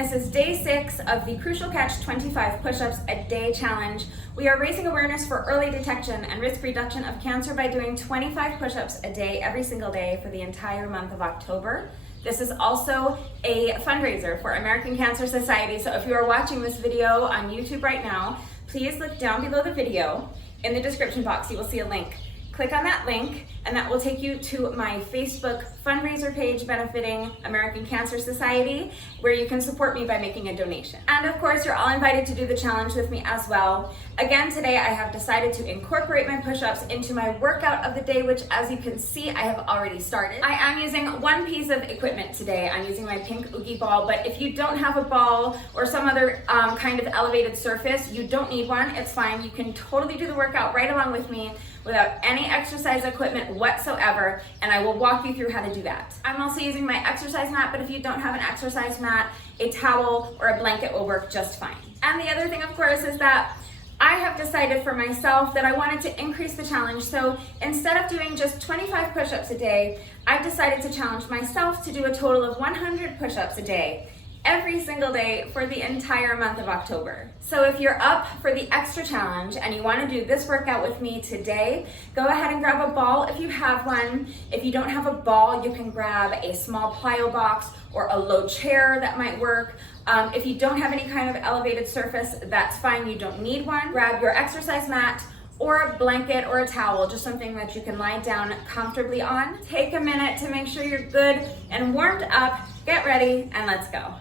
this is day 6 of the Crucial Catch 25 Push-Ups a Day Challenge. We are raising awareness for early detection and risk reduction of cancer by doing 25 push-ups a day every single day for the entire month of October. This is also a fundraiser for American Cancer Society, so if you are watching this video on YouTube right now, please look down below the video. In the description box, you will see a link. Click on that link and that will take you to my Facebook fundraiser page benefiting American Cancer Society, where you can support me by making a donation. And of course, you're all invited to do the challenge with me as well. Again, today I have decided to incorporate my push-ups into my workout of the day, which as you can see, I have already started. I am using one piece of equipment today. I'm using my pink Oogie ball, but if you don't have a ball or some other kind of elevated surface, you don't need one, it's fine. You can totally do the workout right along with me without any exercise equipment whatsoever, and I will walk you through how to do that. I'm also using my exercise mat, but if you don't have an exercise mat, a towel or a blanket will work just fine. And the other thing, of course, is that I have decided for myself that I wanted to increase the challenge, so instead of doing just 25 push-ups a day, I've decided to challenge myself to do a total of 100 push-ups a day, every single day for the entire month of October. So if you're up for the extra challenge and you want to do this workout with me today, go ahead and grab a ball if you have one. If you don't have a ball, you can grab a small plyo box or a low chair that might work. If you don't have any kind of elevated surface, that's fine, you don't need one. Grab your exercise mat or a blanket or a towel, just something that you can lie down comfortably on. Take a minute to make sure you're good and warmed up, get ready, and let's go.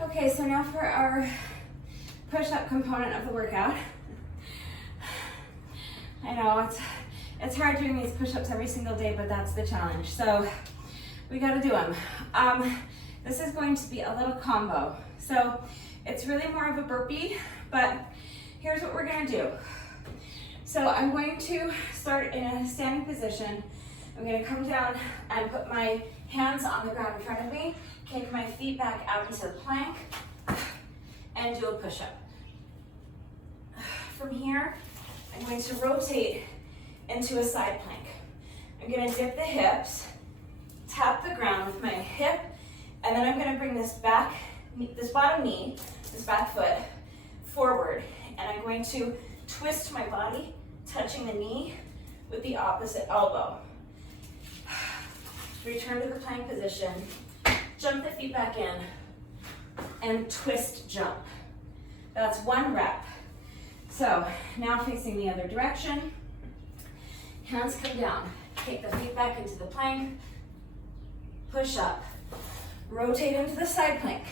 Okay, so now for our push-up component of the workout. I know it's hard doing these push-ups every single day, but that's the challenge. So we gotta do them. This is going to be a little combo. So it's really more of a burpee, but here's what we're gonna do. So I'm going to start in a standing position. I'm gonna come down and put my hands on the ground in front of me, kick my feet back out into the plank, and do a push-up. From here, I'm going to rotate into a side plank. I'm gonna dip the hips, tap the ground with my hip, and then I'm gonna bring this bottom knee, this back foot, forward, and I'm going to twist my body, touching the knee with the opposite elbow. Return to the plank position, jump the feet back in, and twist jump. That's 1 rep. So now facing the other direction, hands come down, take the feet back into the plank, push up, rotate into the side plank,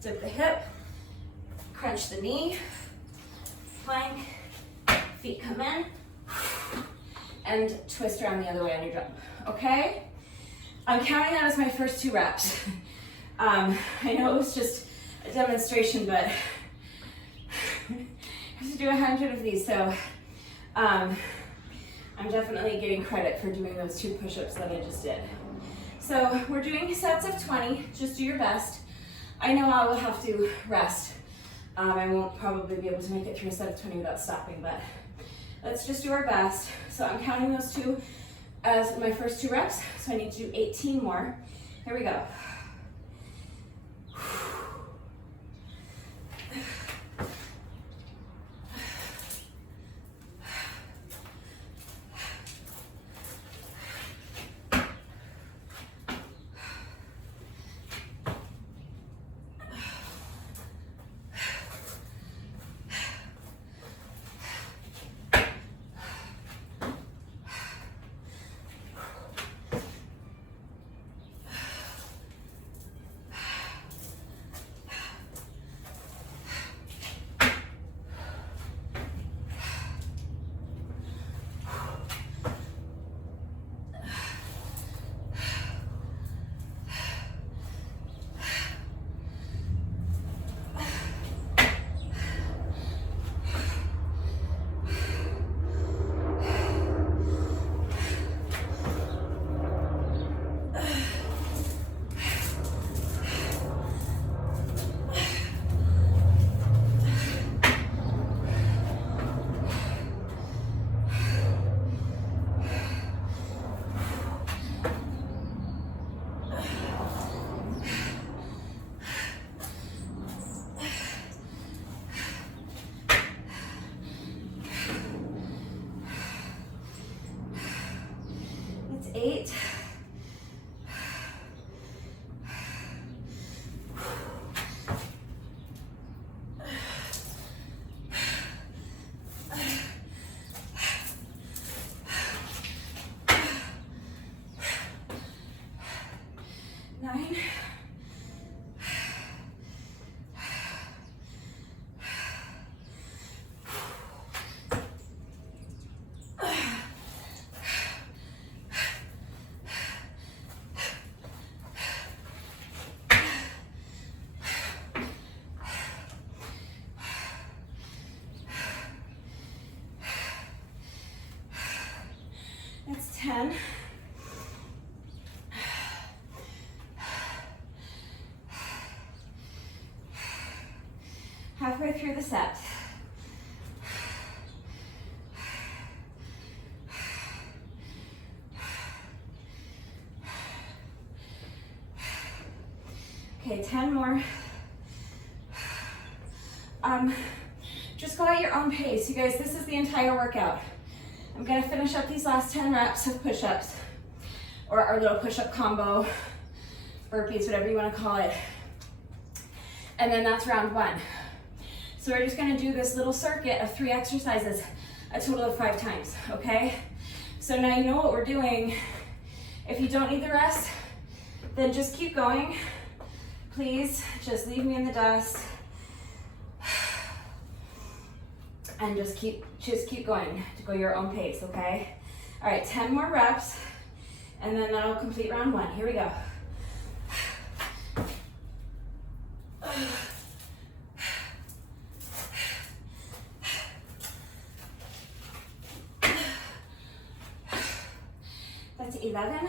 dip the hip, crunch the knee, plank, feet come in, and twist around the other way on your jump, okay? I'm counting that as my first 2 reps. I know it was just a demonstration, but have to do 100 of these, so I'm definitely getting credit for doing those 2 push-ups that I just did. So we're doing sets of 20, just do your best. I know I will have to rest. I won't probably be able to make it through a set of 20 without stopping, but let's just do our best. So I'm counting those 2 as my first 2 reps, so I need to do 18 more. Here we go. That's 8. That's 10. Halfway through the set. Okay, 10 more. Just go at your own pace. You guys, this is the entire workout. I'm gonna finish up these last 10 reps of push-ups, or our little push-up combo, burpees, whatever you wanna call it. And then that's round 1. So we're just gonna do this little circuit of 3 exercises, a total of 5 times, okay? So now you know what we're doing. If you don't need the rest, then just keep going. Please, just leave me in the dust. And just keep going to go your own pace, okay? All right, 10 more reps, and then that'll complete round 1. Here we go. That's 11.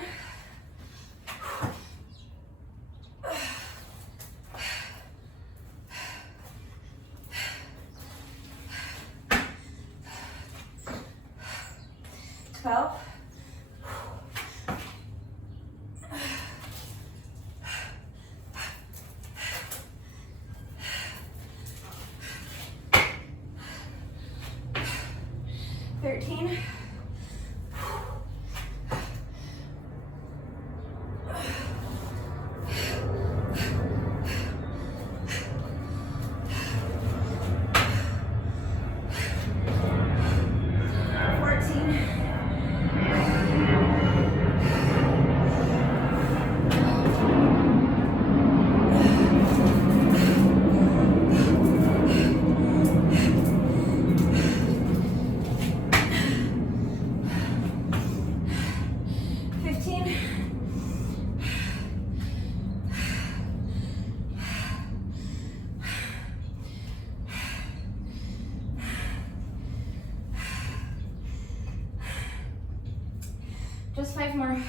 Just 5 more.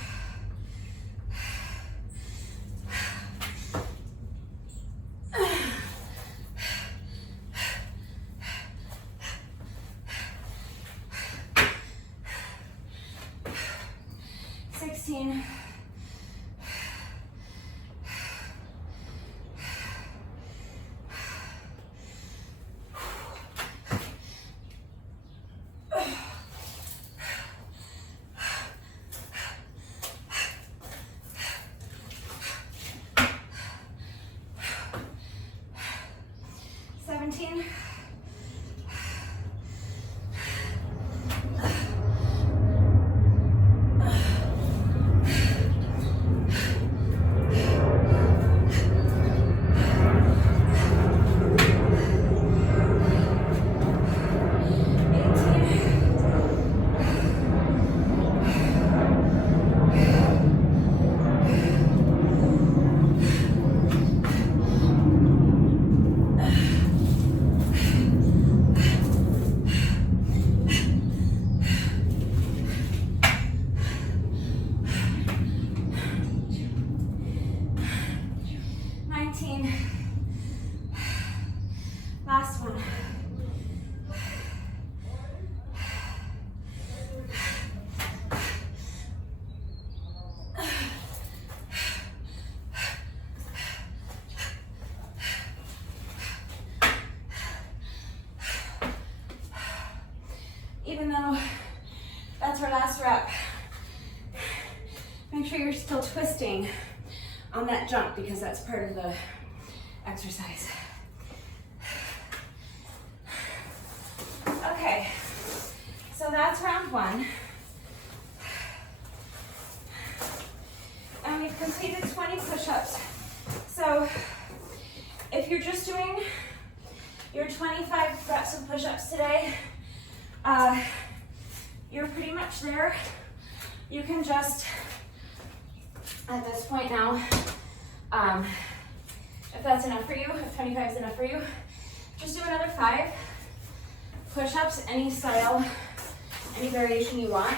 Last one. Even though that's our last rep, make sure you're still twisting on that jump because that's part of the exercise. Okay, so that's round 1. And we've completed 20 push-ups. So if you're just doing your 25 reps of push-ups today, you're pretty much there. You can just, at this point now, if that's enough for you, if 25 is enough for you, just do another 5 push-ups, any style, any variation you want,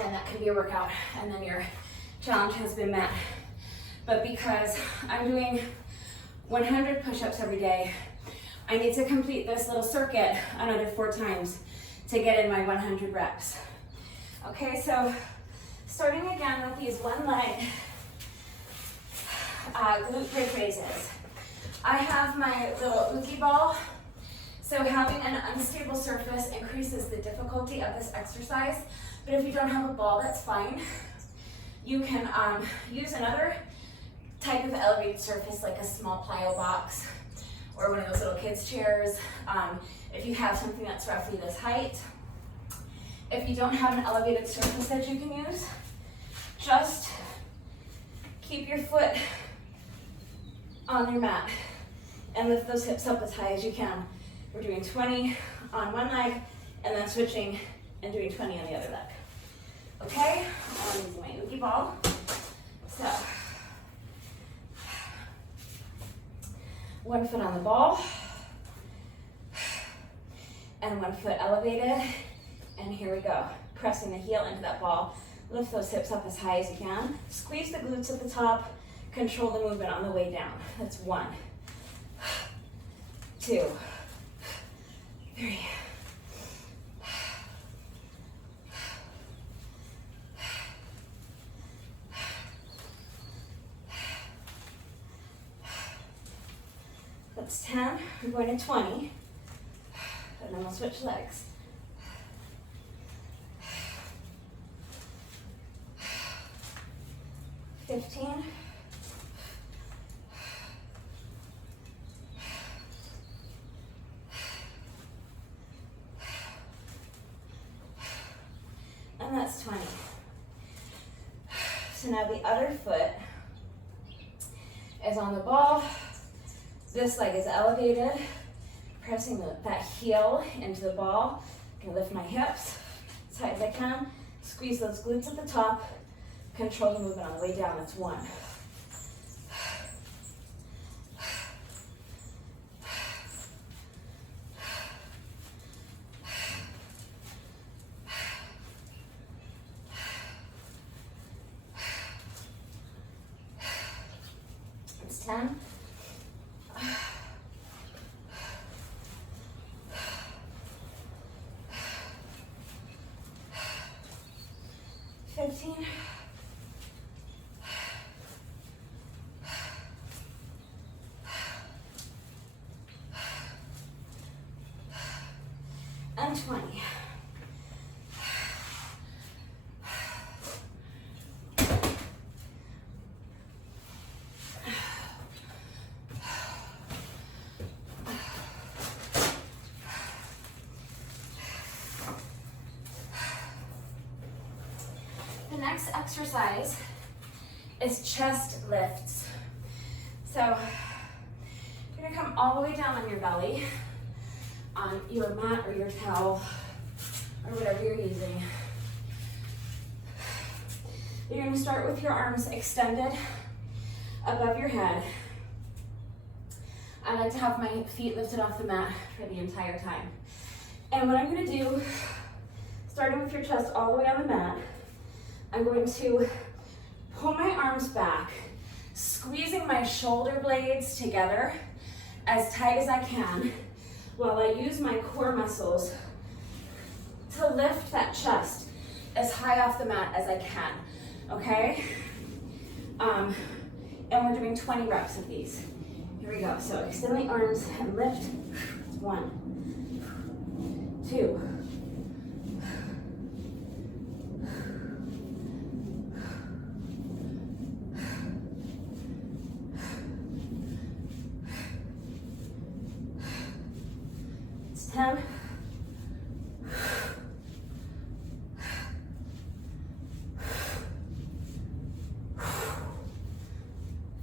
and that can be a workout, and then your challenge has been met. But because I'm doing 100 push-ups every day, I need to complete this little circuit another 4 times to get in my 100 reps. Okay, so starting again with these one leg glute bridge raises. I have my little Oogie ball, so having an unstable surface increases the difficulty of this exercise, but if you don't have a ball, that's fine. You can use another type of elevated surface like a small plyo box or one of those little kids chairs. If you have something that's roughly this height. If you don't have an elevated surface that you can use, just keep your foot on your mat and lift those hips up as high as you can. We're doing 20 on one leg and then switching and doing 20 on the other leg. Okay, I'm using my Oogie ball. So, one foot on the ball and one foot elevated. And here we go, pressing the heel into that ball. Lift those hips up as high as you can. Squeeze the glutes at the top. Control the movement on the way down. That's 1, 2, 3. That's 10. We're going to 20. And then we'll switch legs. 15. And that's 20. So now the other foot is on the ball. This leg is elevated, pressing that heel into the ball. I'm gonna lift my hips as high as I can. Squeeze those glutes at the top. Control the movement on the way down. That's 1. 10. 15. And 20. The next exercise is chest lifts. So you're gonna come all the way down on your belly, on your mat or your towel, or whatever you're using. You're gonna start with your arms extended above your head. I like to have my feet lifted off the mat for the entire time. And what I'm gonna do, starting with your chest all the way on the mat, I'm going to pull my arms back, squeezing my shoulder blades together as tight as I can, while I use my core muscles to lift that chest as high off the mat as I can, okay? And we're doing 20 reps of these. Here we go. So extend the arms and lift. 1, 2, 10,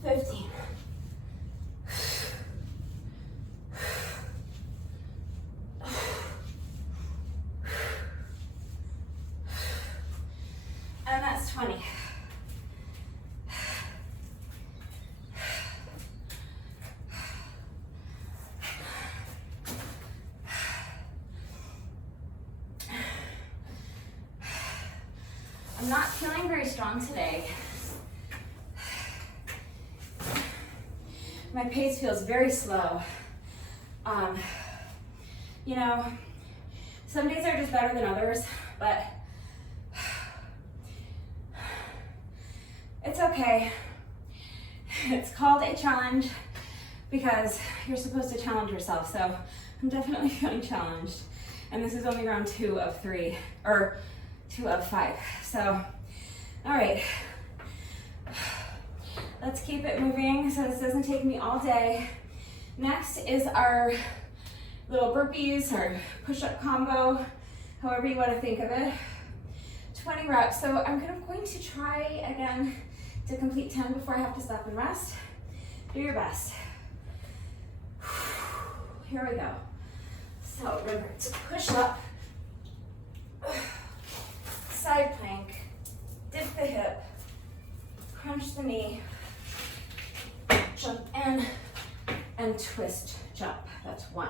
15, 20. I'm not feeling very strong today. My pace feels very slow. You know, some days are just better than others, but it's okay. It's called a challenge because you're supposed to challenge yourself. So I'm definitely feeling challenged. And this is only round 2 of 3, or 2 of 5. So, all right. Let's keep it moving so this doesn't take me all day. Next is our little burpees or push-up combo, however you want to think of it. 20 reps. So I'm going to try again to complete 10 before I have to stop and rest. Do your best. Here we go. So remember to push up, side plank, dip the hip, crunch the knee, jump in, and twist jump. That's 1.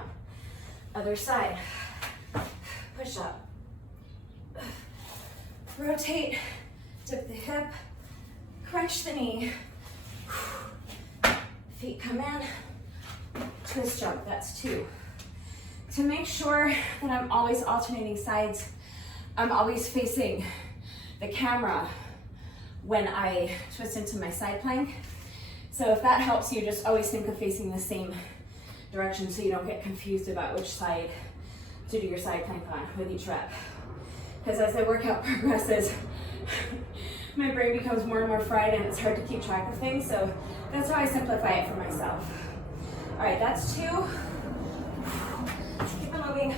Other side, push up, rotate, dip the hip, crunch the knee, feet come in, twist jump. That's 2. To make sure that I'm always alternating sides, I'm always facing the camera when I twist into my side plank. So if that helps you, just always think of facing the same direction so you don't get confused about which side to do your side plank on with each rep. Because as the workout progresses, my brain becomes more and more fried and it's hard to keep track of things. So that's how I simplify it for myself. All right, that's 2. Let's keep it moving.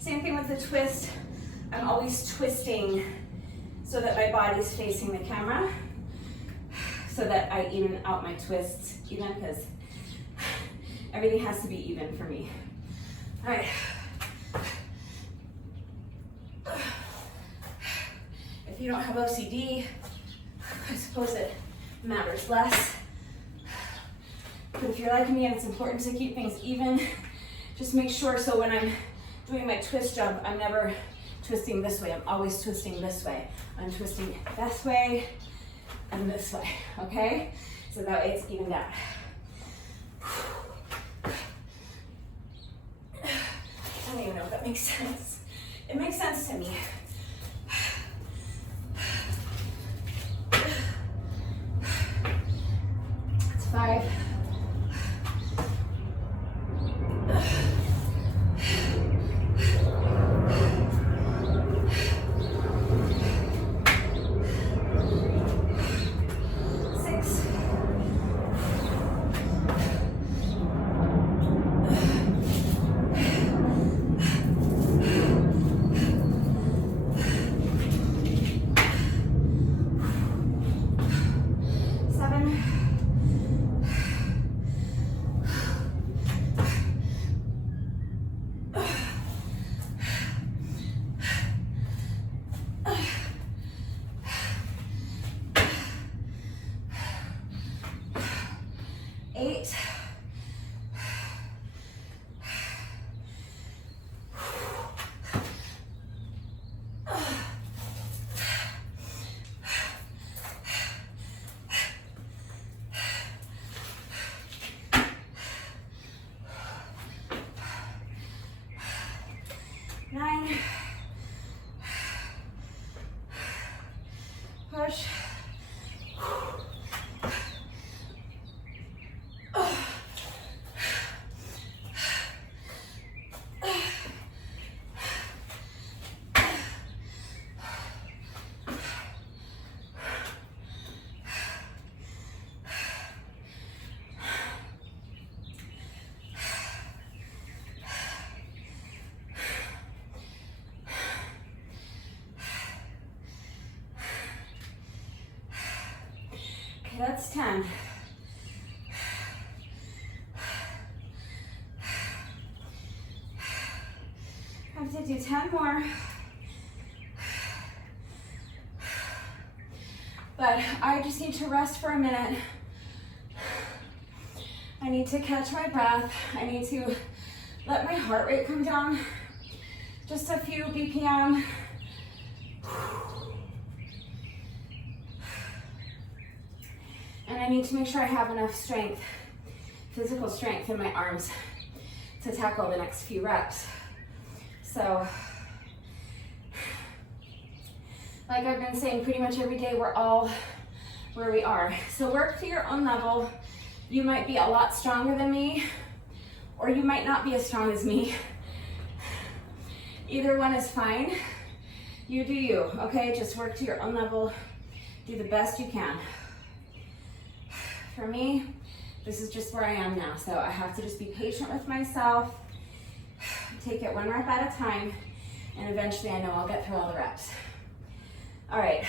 Same thing with the twist. I'm always twisting so that my body's facing the camera, so that I even out my twists even, because everything has to be even for me. All right. If you don't have OCD, I suppose it matters less. But if you're like me and it's important to keep things even, Just make sure, so when I'm doing my twist jump, I'm never twisting this way. I'm always twisting this way. I'm twisting this way and this way, okay? So that way it's evened out. I don't even know if that makes sense. It makes sense to me. It's 5. 6. 7. 8. 9. Push. 10. I have to do 10 more. But I just need to rest for a minute. I need to catch my breath. I need to let my heart rate come down just a few BPM. And I need to make sure I have enough strength, physical strength in my arms to tackle the next few reps. So, like I've been saying pretty much every day, we're all where we are. So work to your own level. You might be a lot stronger than me, or you might not be as strong as me. Either one is fine. You do you, okay? Just work to your own level. Do the best you can. For me, this is just where I am now. So I have to just be patient with myself, take it one rep at a time, and eventually I know I'll get through all the reps. All right,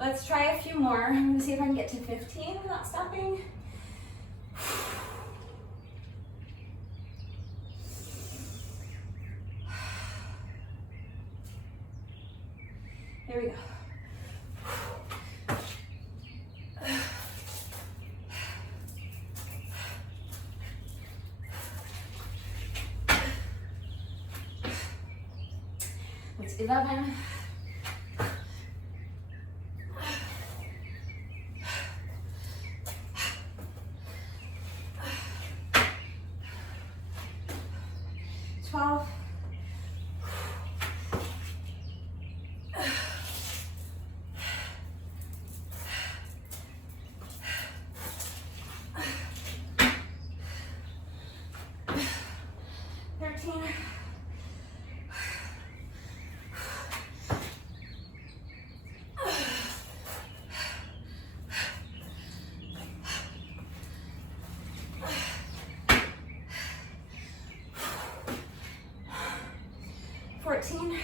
let's try a few more. I'm gonna see if I can get to 15 without stopping. There we go. That's 11. 12. 13. 14. 15.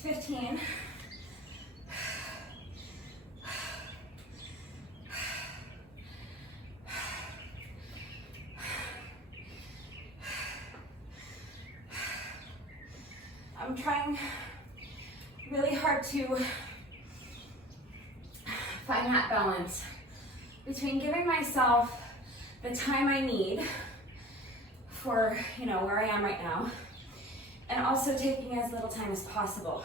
15. I'm trying really hard to find that balance between giving myself the time I need for, where I am right now, and also taking as little time as possible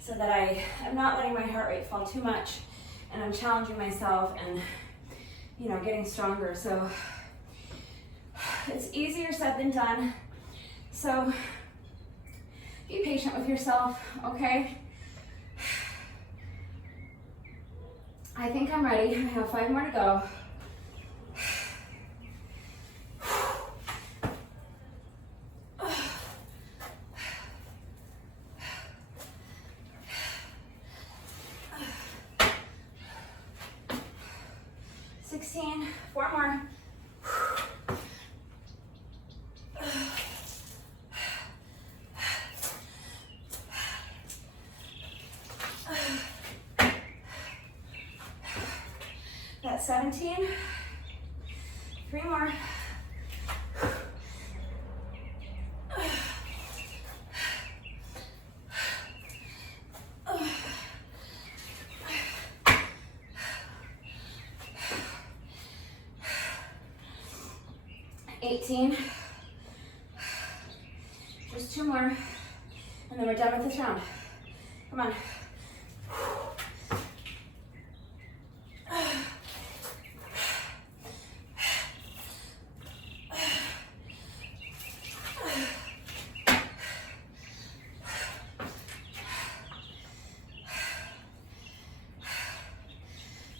so that I am not letting my heart rate fall too much, and I'm challenging myself and, getting stronger. So it's easier said than done. So be patient with yourself, okay? I think I'm ready. I have 5 more to go. Four more. 17. 3 more. 18. Just 2 more, and then we're done with this round. Come on.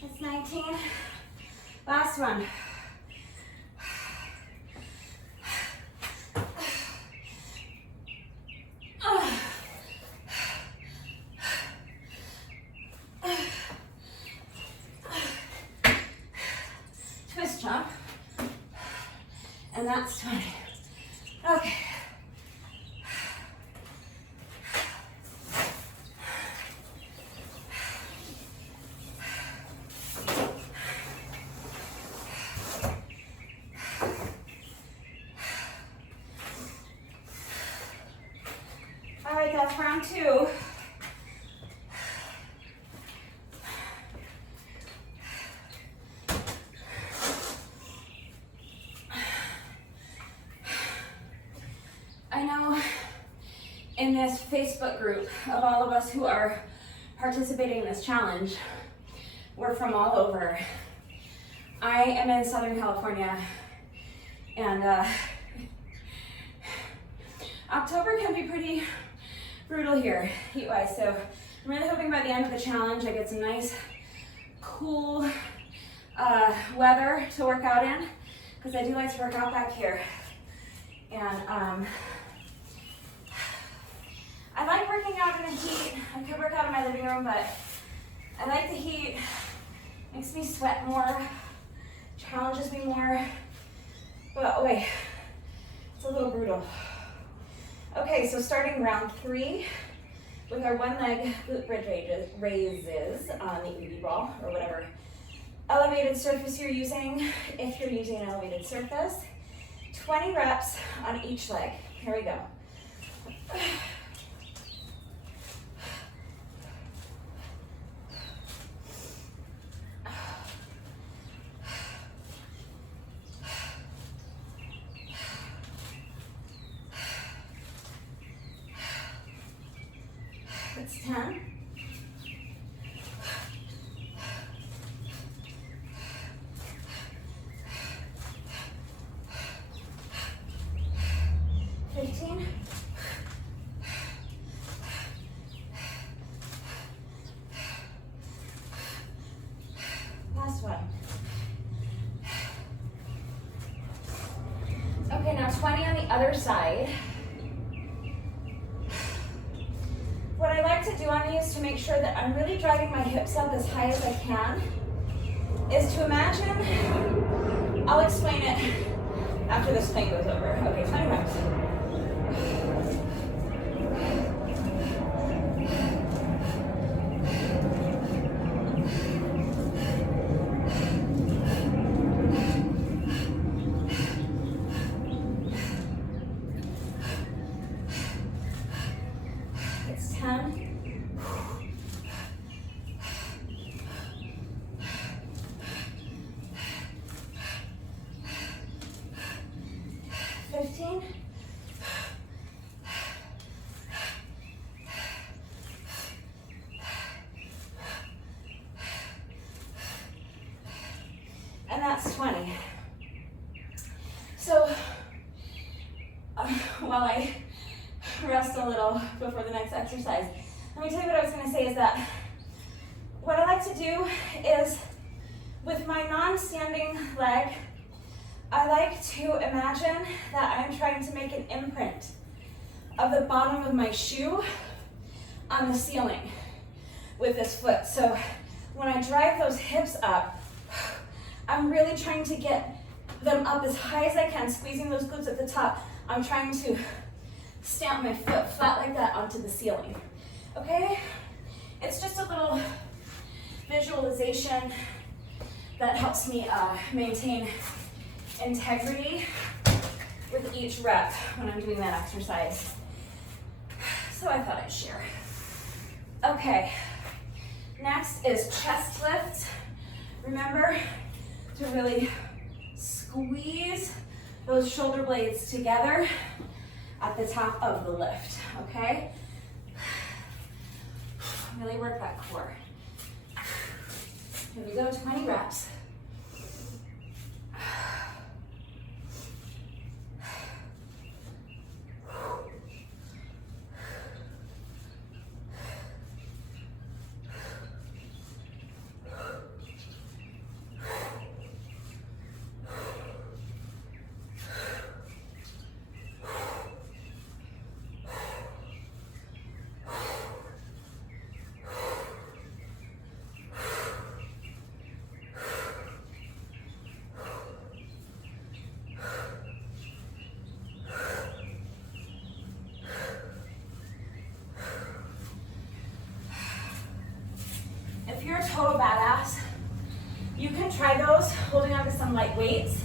That's 19. Last one. Twist jump, and that's 20. Okay. All right, that's round 2. I know in this Facebook group of all of us who are participating in this challenge, we're from all over. I am in Southern California, and October can be pretty brutal here, heat-wise, so I'm really hoping by the end of the challenge I get some nice, cool weather to work out in, because I do like to work out back here. And I like working out in the heat. I could work out in my living room, but I like the heat. Makes me sweat more, challenges me more. But wait, it's a little brutal. Okay, so starting round 3 with our 1-leg glute bridge raises on the ED ball or whatever elevated surface you're using. If you're using an elevated surface, 20 reps on each leg. Here we go. That's 10. Last one. Okay, now 20 on the other side. What I like to do on these to make sure that I'm really driving my hips up as high as I can is to imagine, I'll explain it after this plank goes over. Okay, 20 reps. that's 20. So while I rest a little before the next exercise, let me tell you what I was going to say is that what I like to do is with my non-standing leg, I like to imagine that I'm trying to make an imprint of the bottom of my shoe on the ceiling with this foot. So when I drive those hips up, I'm really trying to get them up as high as I can, squeezing those glutes at the top. I'm trying to stamp my foot flat like that onto the ceiling, okay? It's just a little visualization that helps me maintain integrity with each rep when I'm doing that exercise. So I thought I'd share. Okay, next is chest lift. Remember to really squeeze those shoulder blades together at the top of the lift, okay? Really work that core. Here we go, 20 reps. If you're a total badass, you can try those holding on to some light weights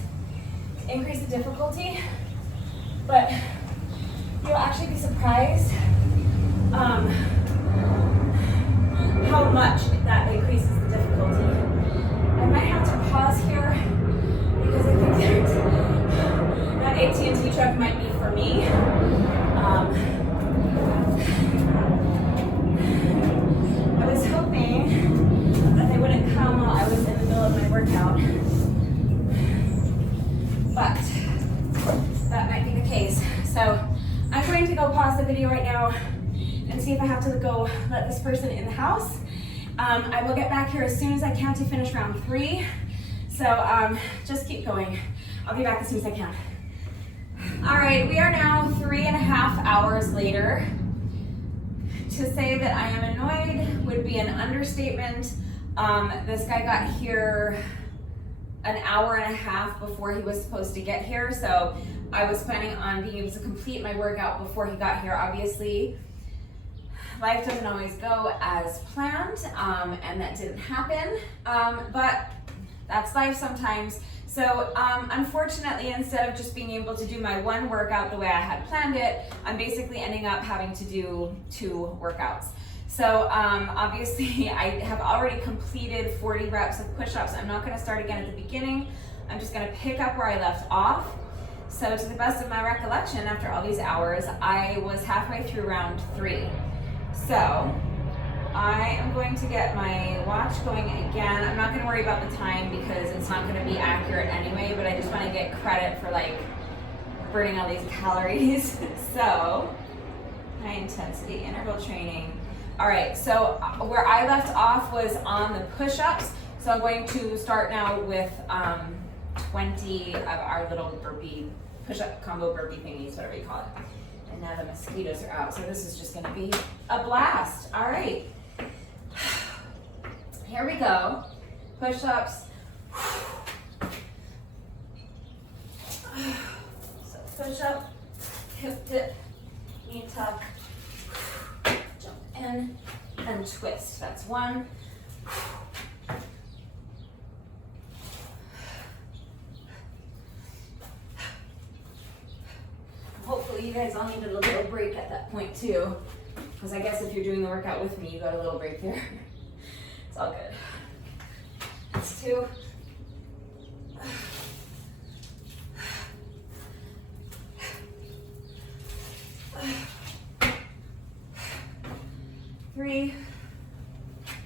to increase the difficulty, but you'll actually be surprised how much that increases the difficulty. I might have to pause here because I think that AT&T truck might be for me. I was hoping that they wouldn't come while I was in the middle of my workout, but that might be the case. So I'm going to go pause the video right now and see if I have to go let this person in the house. I will get back here as soon as I can to finish round 3. So just keep going. I'll be back as soon as I can. All right, we are now 3.5 hours later. To say that I am annoyed would be an understatement. This guy got here an hour and a half before he was supposed to get here, so I was planning on being able to complete my workout before he got here. Obviously, life doesn't always go as planned, and that didn't happen, but that's life sometimes. So unfortunately, instead of just being able to do my one workout the way I had planned it, I'm basically ending up having to do 2 workouts. So obviously, I have already completed 40 reps of push-ups. I'm not gonna start again at the beginning. I'm just gonna pick up where I left off. So to the best of my recollection, after all these hours, I was halfway through round 3. So I am going to get my watch going again. I'm not gonna worry about the time because it's not gonna be accurate anyway, but I just wanna get credit for like burning all these calories. So, high intensity interval training. All right, so where I left off was on the push-ups. So I'm going to start now with 20 of our little burpee, push-up combo burpee thingies, whatever you call it. And now the mosquitoes are out, so this is just gonna be a blast. All right. Here we go. Push-ups. So push-up, hip dip, knee tuck, jump in, and twist. That's 1. Hopefully you guys all needed a little break at that point too. Because I guess if you're doing the workout with me, you got a little break there. It's all good. That's 2. 3.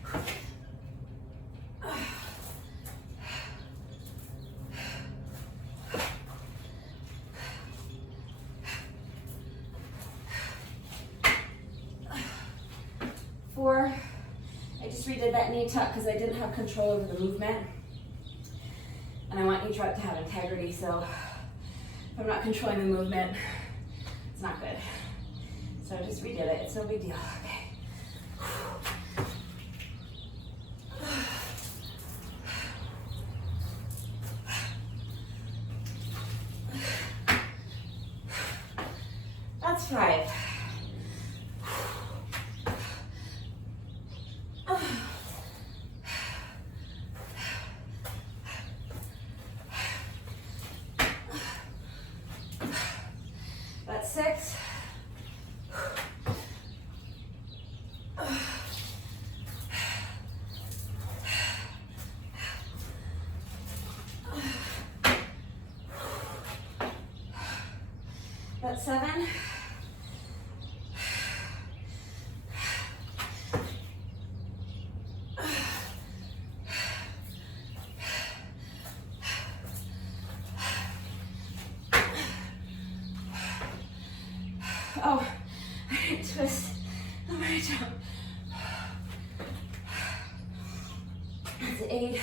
4. I just redid that knee tuck because I didn't have control over the movement. And I want each rep to have integrity, so if I'm not controlling the movement, it's not good. So I just redid it, it's no big deal, okay. That's 5. That's 6. That's 7. Oh, I didn't twist on my jump. That's 8.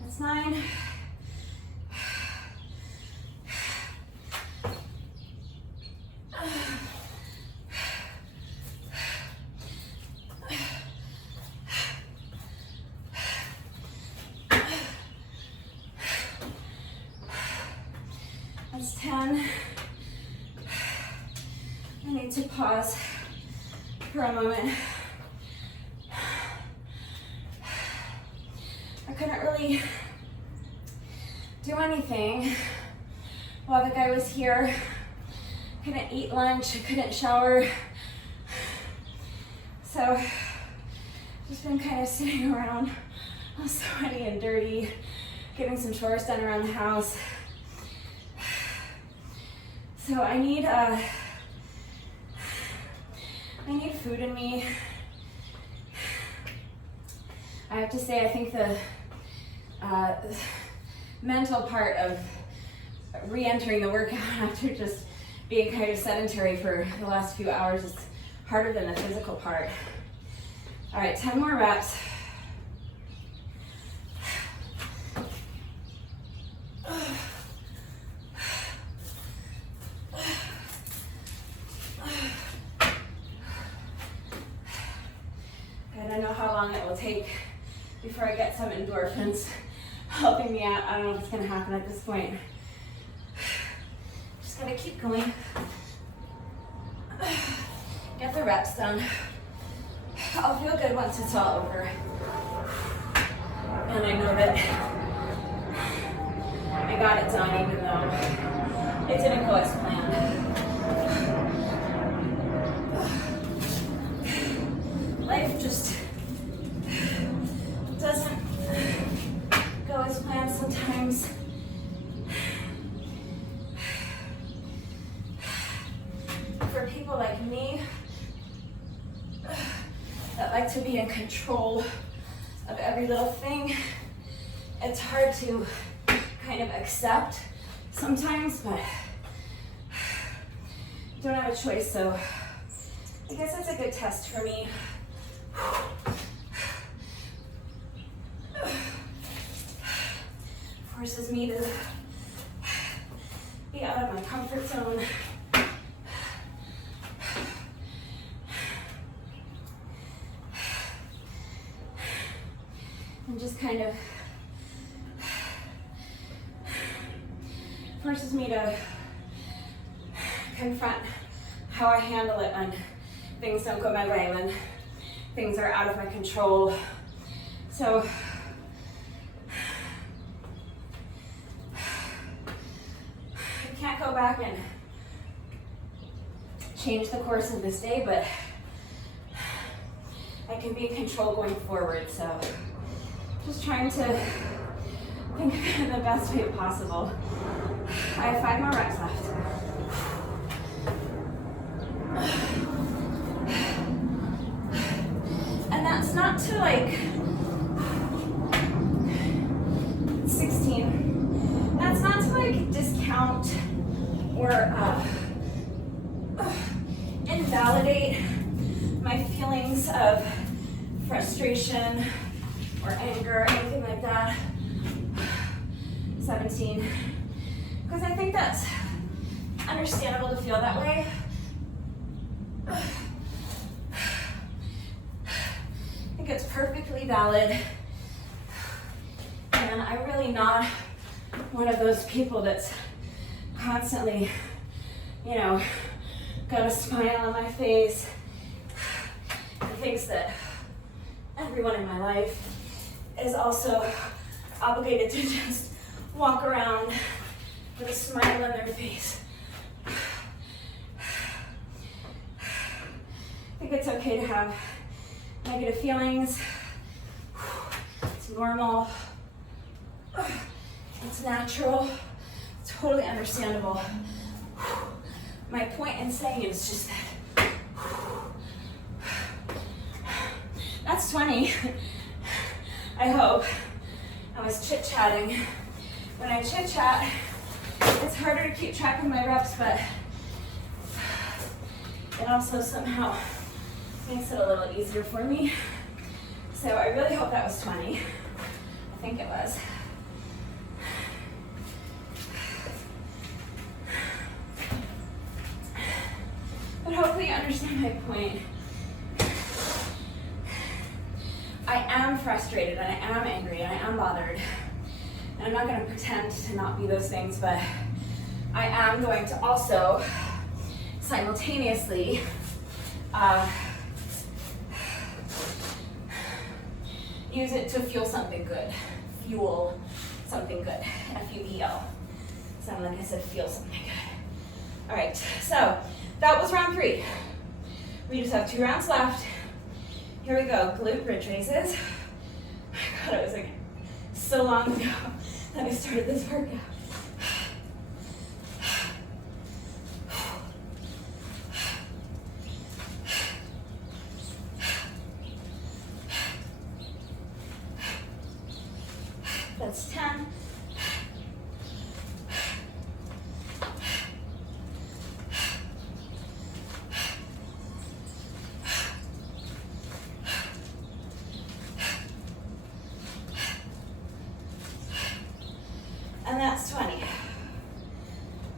That's 9. That's 10. I need to pause for a moment. I couldn't really do anything while the guy was here. Couldn't eat lunch, I couldn't shower. So just been kind of sitting around all sweaty and dirty, getting some chores done around the house. So I need food in me. I have to say, I think the mental part of re-entering the workout after just being kind of sedentary for the last few hours is harder than the physical part. All right, 10 more reps. And I know how long it will take before I get some endorphins helping me out. I don't know if it's gonna happen at this point. Just gotta keep going. Get the reps done. I'll feel good once it's all over. And I know that I got it done even though it didn't go as planned. Life just doesn't go as planned sometimes. For people like me that like to be in control of every little thing, it's hard to kind of accept sometimes, but you don't have a choice, so I guess it's a good test for me. Forces me to be out of my comfort zone. And just kind of forces me to confront how I handle it when things don't go my way, when things are out of my control. So I can't go back and change the course of this day, but I can be in control going forward. So just trying to think of it in the best way possible. I have 5 more reps left. And that's not to like or invalidate my feelings of frustration or anger, anything like that. 17. Because I think that's understandable to feel that way. I think it's perfectly valid. And I'm really not one of those people that's constantly, you know, got a smile on my face and thinks that everyone in my life is also obligated to just walk around with a smile on their face. I think it's okay to have negative feelings. It's normal. It's natural. It's totally understandable. My point in saying it is just that that's 20. I hope. I was chit-chatting. When I chit-chat, it's harder to keep track of my reps, but it also somehow makes it a little easier for me. So I really hope that was 20. I think it was. But hopefully you understand my point. I am frustrated, and I am angry, and I am bothered. And I'm not going to pretend to not be those things, but I am going to also simultaneously use it to fuel something good. Fuel something good. F-U-E-L. Sounded like I said feel something good. All right, so that was round 3. We just have 2 rounds left. Here we go, glute bridge raises. God, it was like so long ago that I started this workout. That's 10. And that's 20.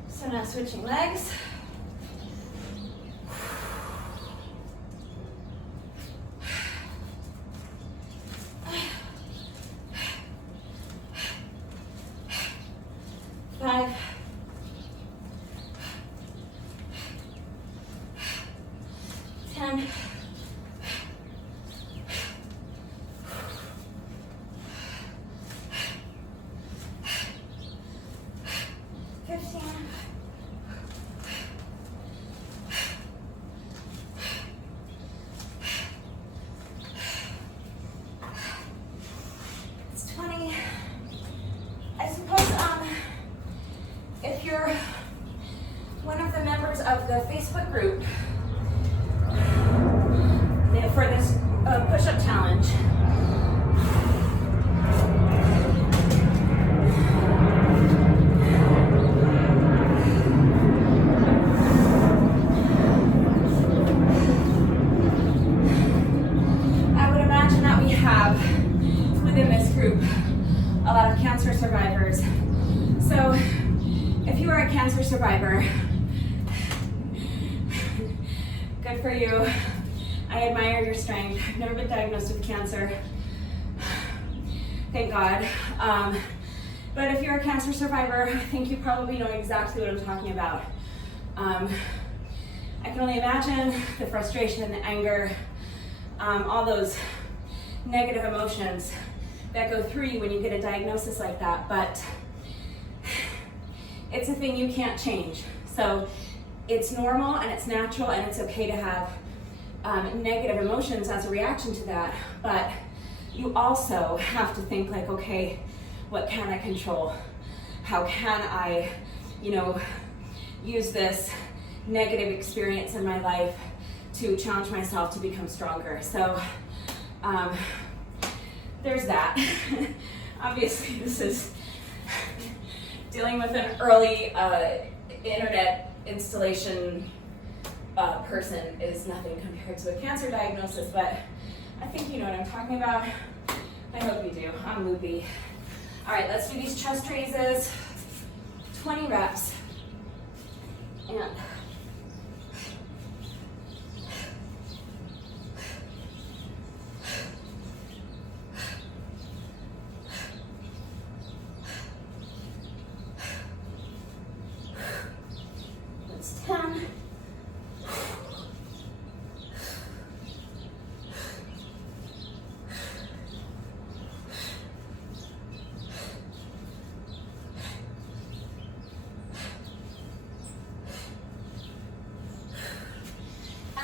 So now switching legs. Five. 10. 15. 20. I suppose if you're one of the members of the Facebook group for this push-up challenge, I would imagine that we have within this group a lot of cancer survivors. So if you are a cancer survivor, good for you. I admire your strength. I've never been diagnosed with cancer, thank God. But if you're a cancer survivor, I think you probably know exactly what I'm talking about. I can only imagine the frustration and the anger, all those negative emotions that go through you when you get a diagnosis like that, but it's a thing you can't change. So it's normal and it's natural and it's okay to have negative emotions as a reaction to that, but you also have to think like, okay, what can I control? How can I, use this negative experience in my life to challenge myself to become stronger? So there's that. Obviously, this is dealing with an early internet installation person is nothing compared to a cancer diagnosis, but I think you know what I'm talking about. I hope you do. I'm loopy. All right, let's do these chest raises. 20 reps. And that's 10.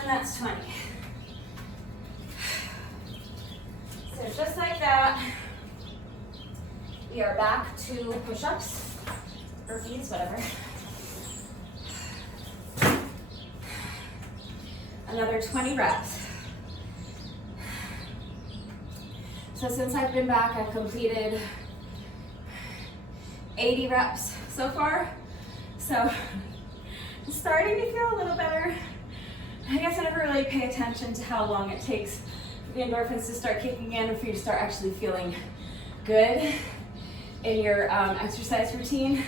That's 20. So just like that, we are back to push-ups, burpees, whatever. Another 20 reps. So since I've been back, I've completed 80 reps so far. So I'm starting to feel a little better. I guess I never really pay attention to how long it takes for the endorphins to start kicking in and for you to start actually feeling good in your exercise routine.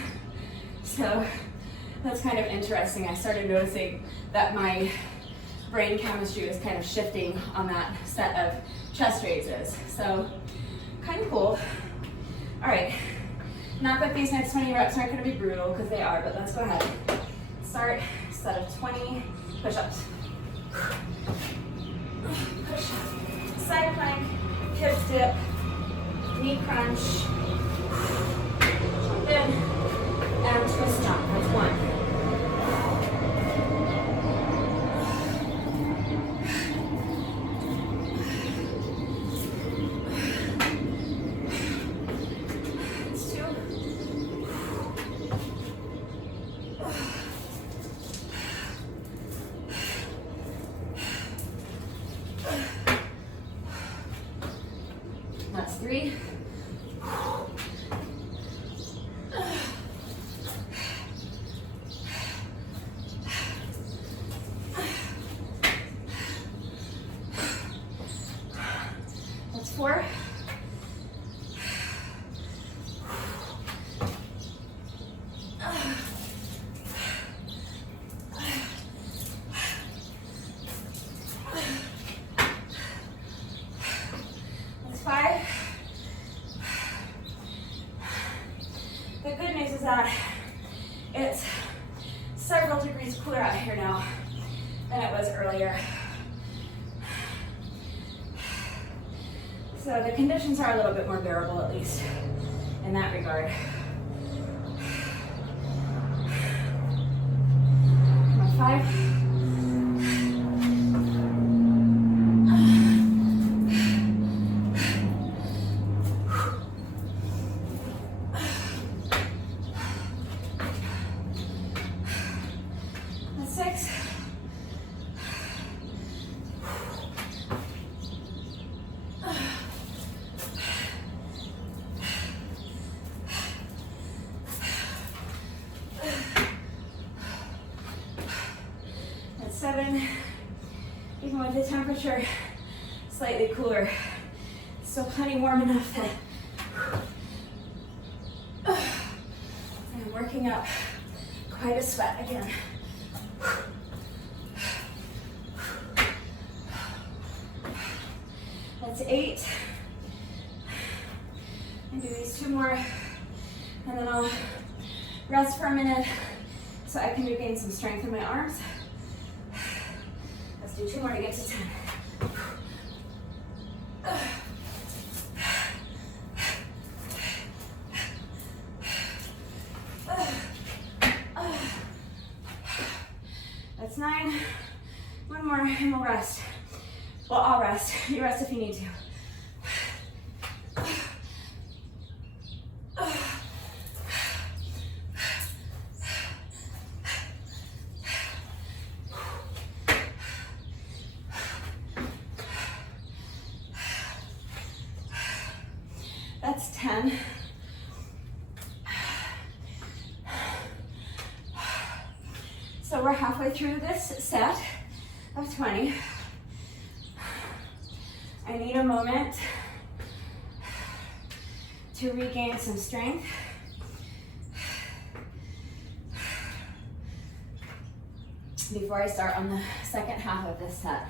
So that's kind of interesting. I started noticing that my brain chemistry was kind of shifting on that set of chest raises. So kind of cool. All right, not that these next 20 reps aren't going to be brutal, because they are, but let's go ahead. Start set of 20 push-ups. Push, side plank, hip dip, knee crunch, jump in, and twist jump. That's 1. That's 2. That's 3. That's 4. That's 5. The good news is that it's several degrees cooler out here now than it was earlier. So the conditions are a little bit more bearable, at least in that regard. Come on, 5. That's 6. That's 7. Even with the temperature slightly cooler, still plenty warm enough that I'm working up quite a sweat again. That's 8. And do these 2 more, and then I'll rest for a minute so I can regain some strength in my arms. Let's do 2 more to get to 10. That's 9. 1 more and we'll rest. Well, I'll rest. You rest if you need to. That's 10. halfway through this set of 20. I need a moment to regain some strength. Before I start on the second half of this set.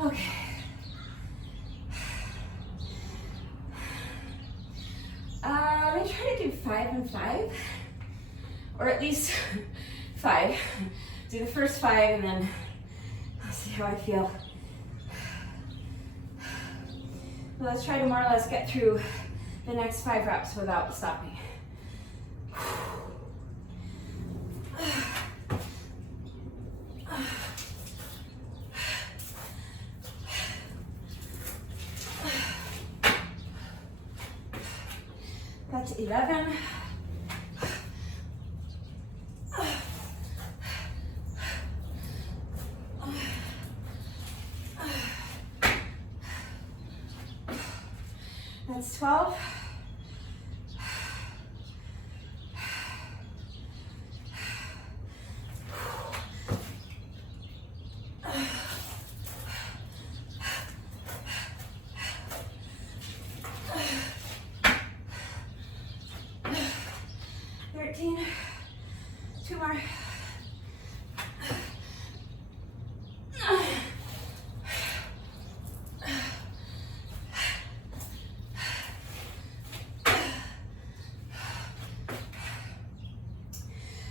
Okay. Let me try to do 5 and 5, or at least 5. Do the first 5 and then I'll see how I feel. Well, let's try to more or less get through the next 5 reps without stopping. That's 11. That's 12. Two more.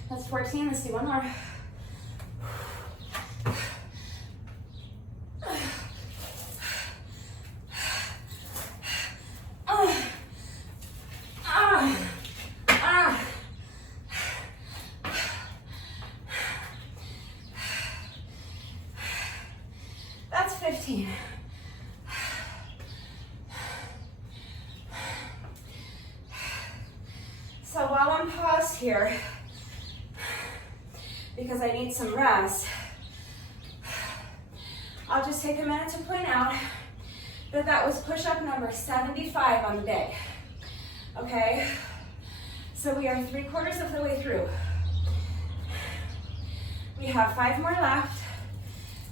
That's 14. Let's do one more. That's 15. So while I'm paused here, because I need some rest, I'll just take a minute to point out that that was push-up number 75 on the day. Okay? So we are 3/4 of the way through. We have 5 more left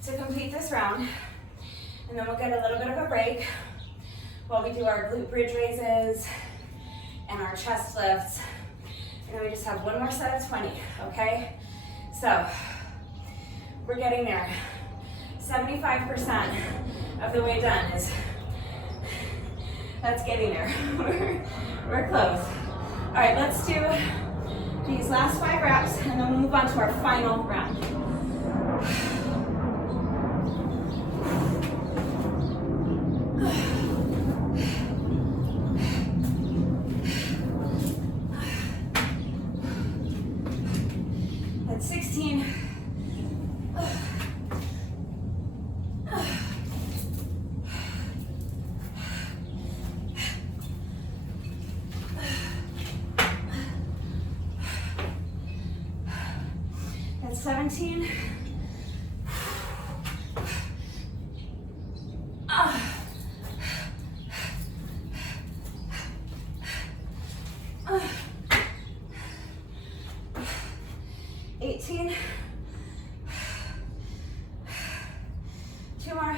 to complete this round, and then we'll get a little bit of a break while we do our glute bridge raises and our chest lifts, and then we just have one more set of 20, okay? So, we're getting there. 75% of the way done is, that's getting there. We're close. All right, let's do these last 5 reps, and then we'll move on to our final round. That's 16. That's 17. Two more.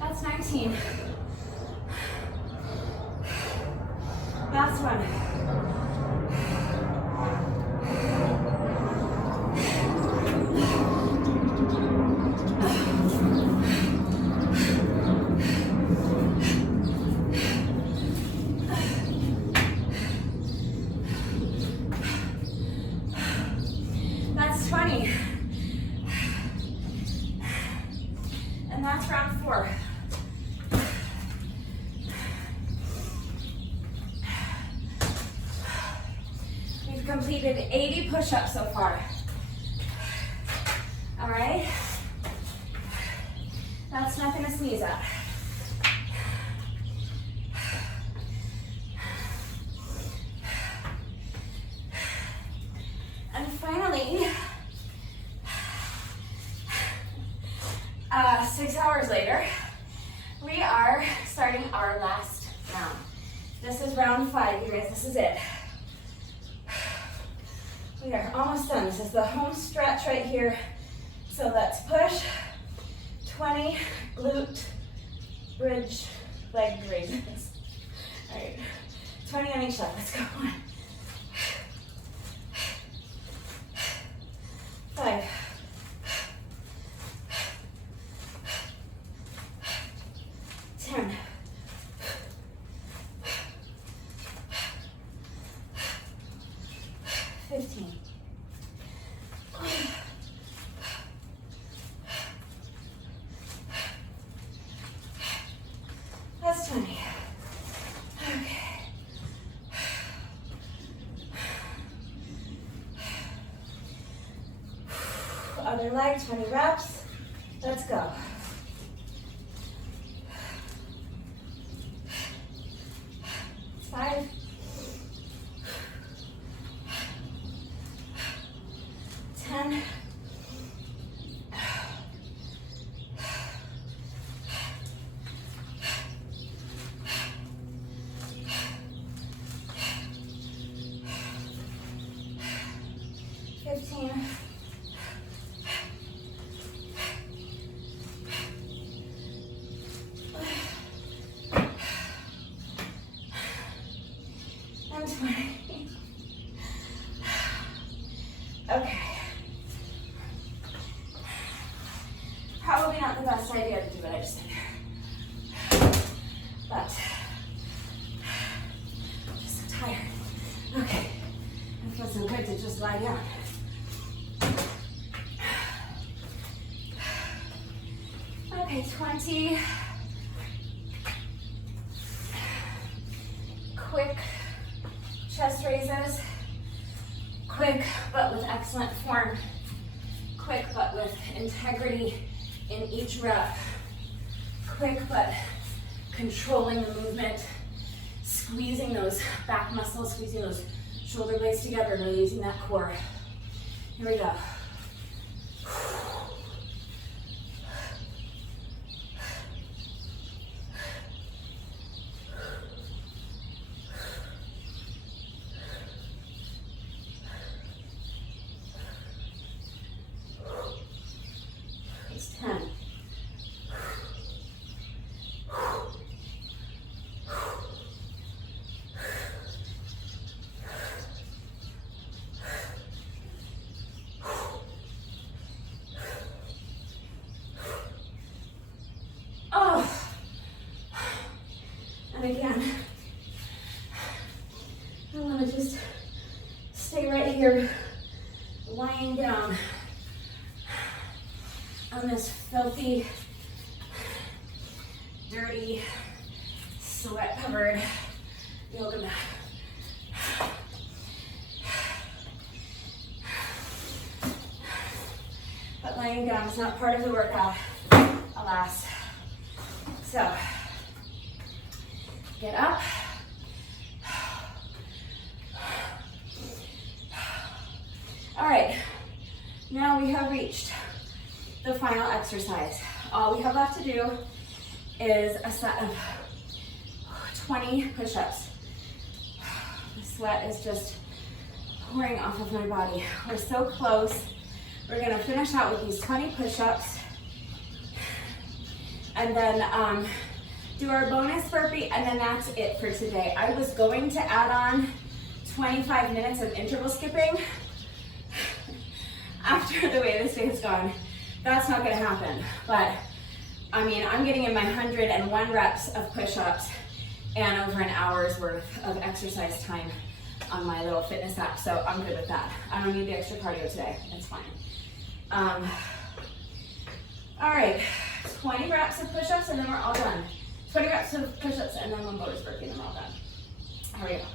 That's 19. Last one. That's 20. And that's round 4. We've completed 80 push-ups so far. All right? That's nothing to sneeze at. 6 hours later, we are starting our last round. This is round 5, you guys, this is it. We are almost done. This is the home stretch right here. So let's push 20 glute bridge leg raises. All right, 20 on each leg, let's go. 1, 5, 10, 15, 20. Okay. Other leg, 20 reps. Let's go. 5, 10, 15, and 20. Okay. Probably not the best idea to do what I just did here, but I'm just so tired. Okay, it feels so good to just lie down. Okay, 20 quick chest raises, quick but with excellent form, quick but with integrity in each rep, quick but controlling the movement, squeezing those back muscles, squeezing those shoulder blades together, and really using that core. Here we go. It's 10. Oh, and again, I want to just stay right here, lying down on this filthy, dirty, sweat-covered yoga mat. But lying down is not part of the workout, alas. So, get up. All right, now we have reached the final exercise. All we have left to do is a set of 20 push-ups. The sweat is just pouring off of my body. We're so close. We're gonna finish out with these 20 push-ups and then do our bonus burpee, and then that's it for today. I was going to add on 25 minutes of interval skipping after the way this day has gone. That's not gonna happen, but I mean, I'm getting in my 101 reps of push-ups and over an hour's worth of exercise time on my little fitness app, so I'm good with that. I don't need the extra cardio today, it's fine. All right, 20 reps of push-ups and then we're all done. 20 reps of push-ups and then one bonus burpee and then we're all done. Here we go.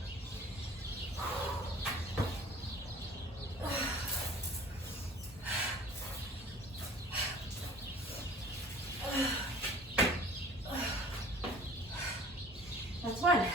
That's one.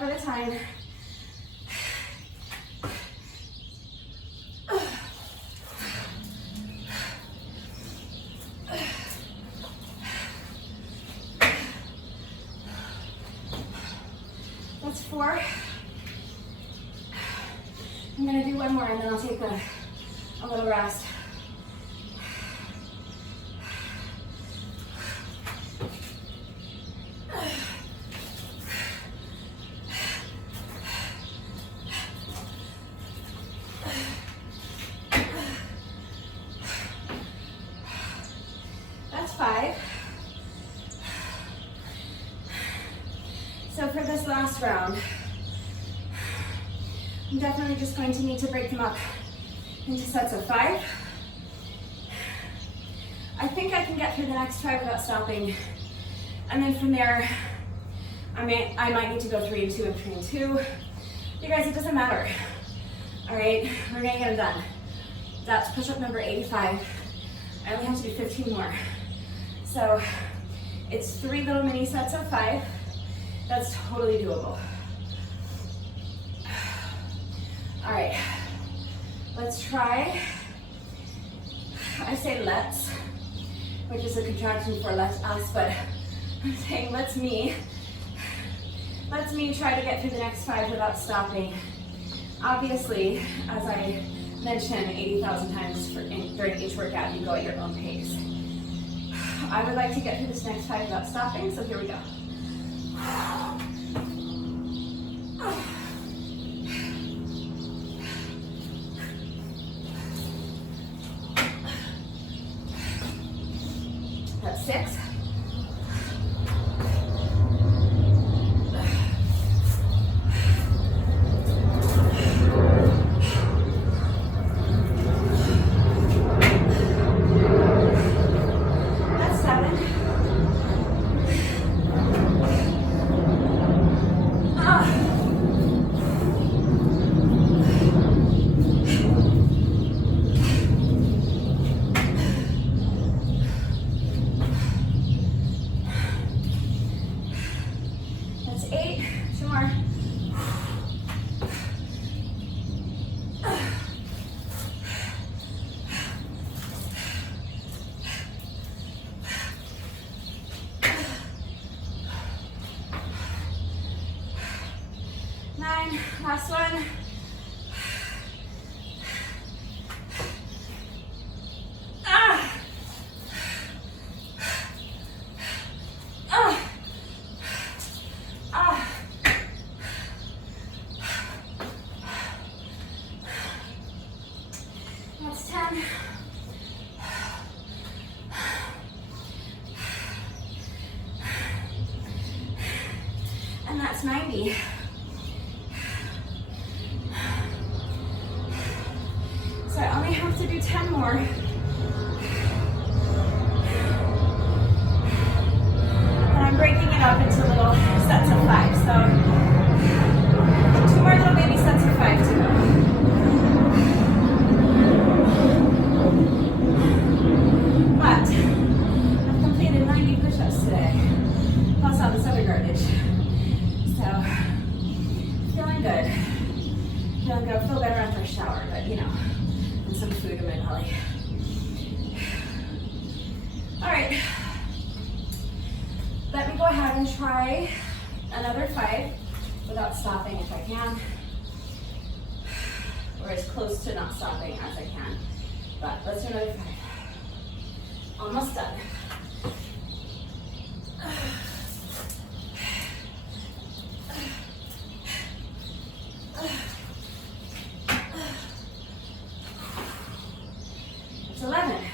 step at a time. That's 4. I'm gonna do one more and then I'll take a little rest. That's 5. So for this last round, I'm definitely just going to need to break them up into sets of 5. I think I can get through the next 5 without stopping. And then from there, I might need to go 3 and 2 and 3 and 2. You guys, it doesn't matter. All right, we're gonna get them done. That's push-up number 85. I only have to do 15 more. So it's 3 little mini sets of 5. That's totally doable. All right, let's try, I say let's, which is a contraction for let's us, but I'm saying let's me try to get through the next 5 without stopping. Obviously, as I mentioned 80,000 times during each workout, you go at your own pace. I would like to get through this next 5 without stopping, so here we go. That's 6. That's 7. That's 8. 2 more. Last one. That's 10. And that's 90. So I only have to do 10 more. And I'm breaking it up into little sets of 5. So 2 more little baby sets of 5 to go. But I've completed 90 push-ups today, plus all this other garbage. So feeling good. Feeling good. I'll feel better after a shower, but you know, and some food in my belly. All right. Let me go ahead and try another 5 without stopping if I can, or as close to not stopping as I can. But let's do another 5. Almost done. It's 11.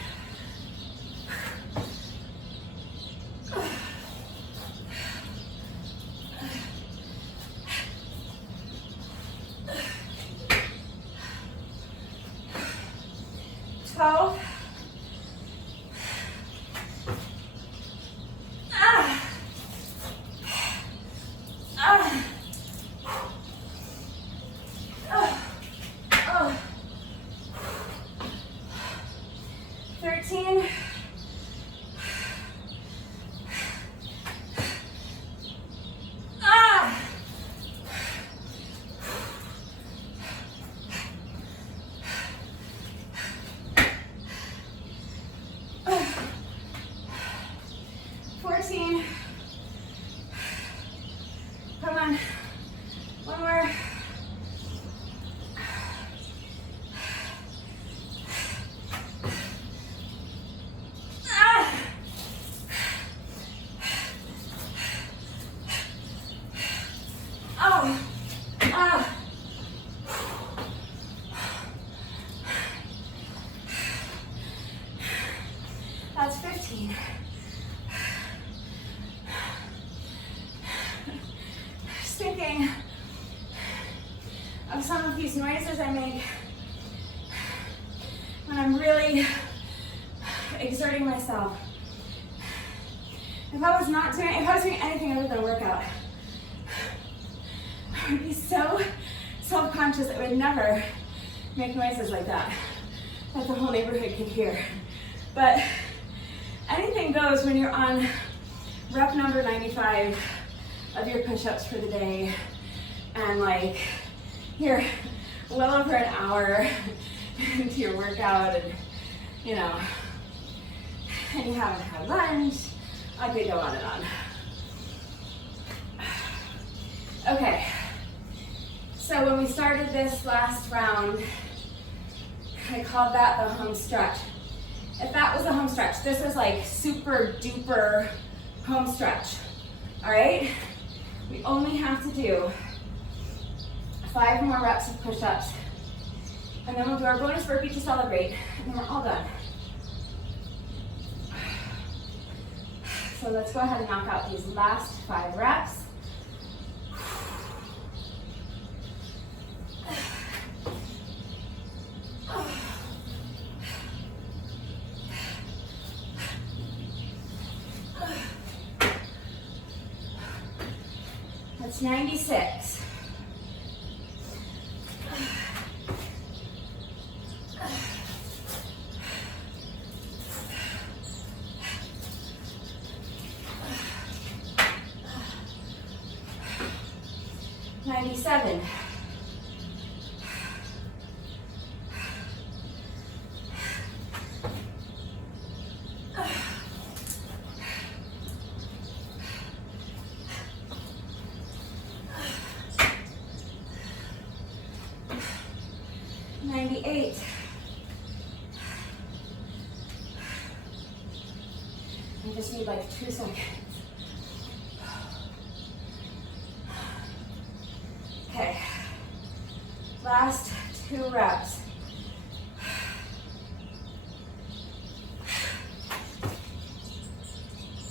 13. Just thinking of some of these noises I make when I'm really exerting myself. If I was doing anything other than a workout, I would be so self-conscious I would never make noises like that the whole neighborhood could hear. But anything goes when you're on rep number 95 of your push-ups for the day, and like you're well over an hour into your workout, and you know, and you haven't had lunch. I could go on and on. Okay, so when we started this last round, I called that the home stretch. If that was a home stretch, this is like super duper home stretch. All right, we only have to do 5 more reps of push-ups, and then we'll do our bonus burpee to celebrate, and then we're all done. So let's go ahead and knock out these last 5 reps. That's 96. Seven. I just need like 2 seconds. Okay, last 2 reps.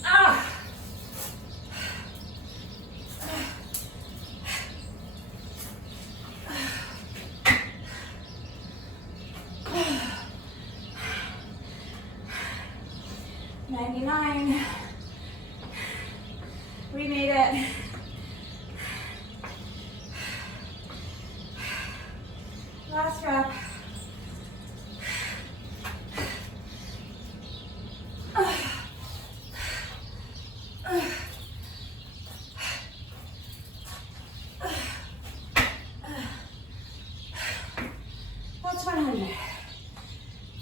Ah! 99. We made it. Last rep. That's 100.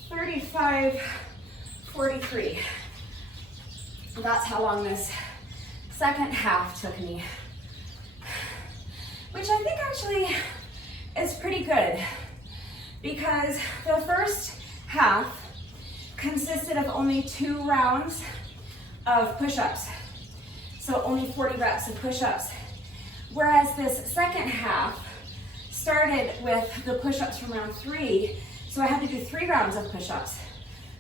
35:43. That's how long this second half took me, which I think actually is pretty good, because the first half consisted of only 2 rounds of push-ups, so only 40 reps of push-ups, whereas this second half started with the push-ups from round 3, so I had to do 3 rounds of push-ups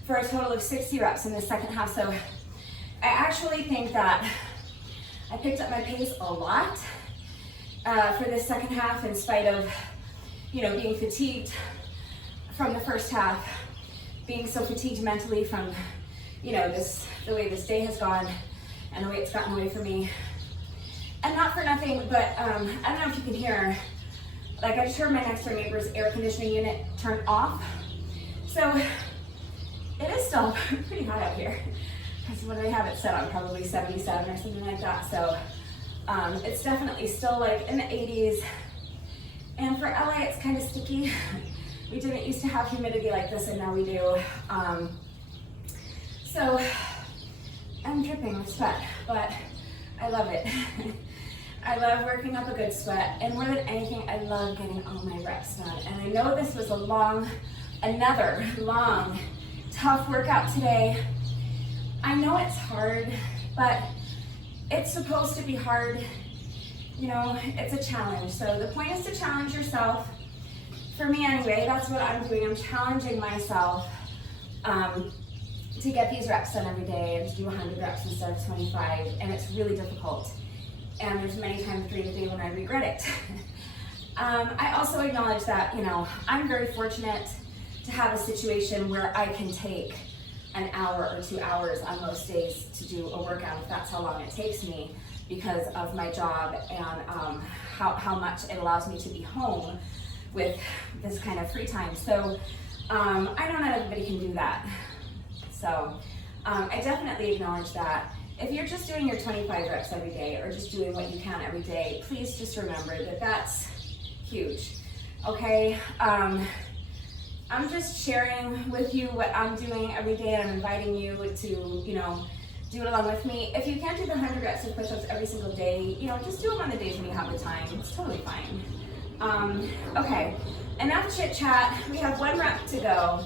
for a total of 60 reps in the second half. So I actually think that I picked up my pace a lot for this second half, in spite of, you know, being fatigued from the first half, being so fatigued mentally from, you know, the way this day has gone and the way it's gotten away from me. And not for nothing, but I don't know if you can hear, like I just heard my next door neighbor's air conditioning unit turn off. So it is still pretty hot out here, because when I have it set on probably 77 or something like that. So it's definitely still like in the 80s. And for LA, it's kind of sticky. We didn't used to have humidity like this, and now we do. So I'm dripping with sweat, but I love it. I love working up a good sweat, and more than anything, I love getting all my reps done. And I know this was another long, tough workout today. I know it's hard, but it's supposed to be hard. You know, it's a challenge. So the point is to challenge yourself. For me anyway, that's what I'm doing. I'm challenging myself to get these reps done every day and to do 100 reps instead of 25, and it's really difficult. And there's many times during the day when I regret it. I also acknowledge that, I'm very fortunate to have a situation where I can take an hour or 2 hours on most days to do a workout, if that's how long it takes me, because of my job and how much it allows me to be home with this kind of free time. So I know not everybody can do that. So I definitely acknowledge that. If you're just doing your 25 reps every day or just doing what you can every day, please just remember that that's huge, okay? I'm just sharing with you what I'm doing every day, and I'm inviting you to, do it along with me. If you can't do the 100 reps of push-ups every single day, just do them on the days when you have the time. It's totally fine. Okay, enough chit chat. We have 1 rep to go.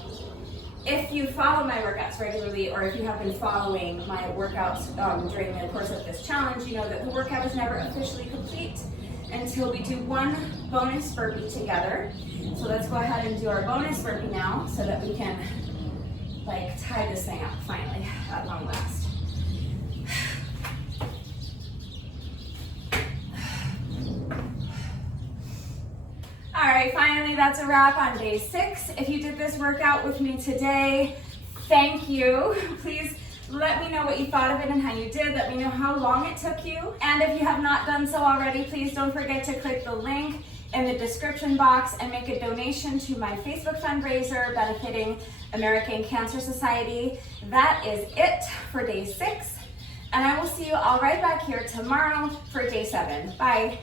If you follow my workouts regularly, or if you have been following my workouts during the course of this challenge, you know that the workout is never officially complete until we do 1 bonus burpee together. So let's go ahead and do our bonus burpee now so that we can tie this thing up finally at long last. All right, finally, that's a wrap on day 6. If you did this workout with me today, thank you. Please let me know what you thought of it and how you did. Let me know how long it took you. And if you have not done so already, please don't forget to click the link in the description box and make a donation to my Facebook fundraiser benefiting American Cancer Society. That is it for day 6. And I will see you all right back here tomorrow for day 7. Bye.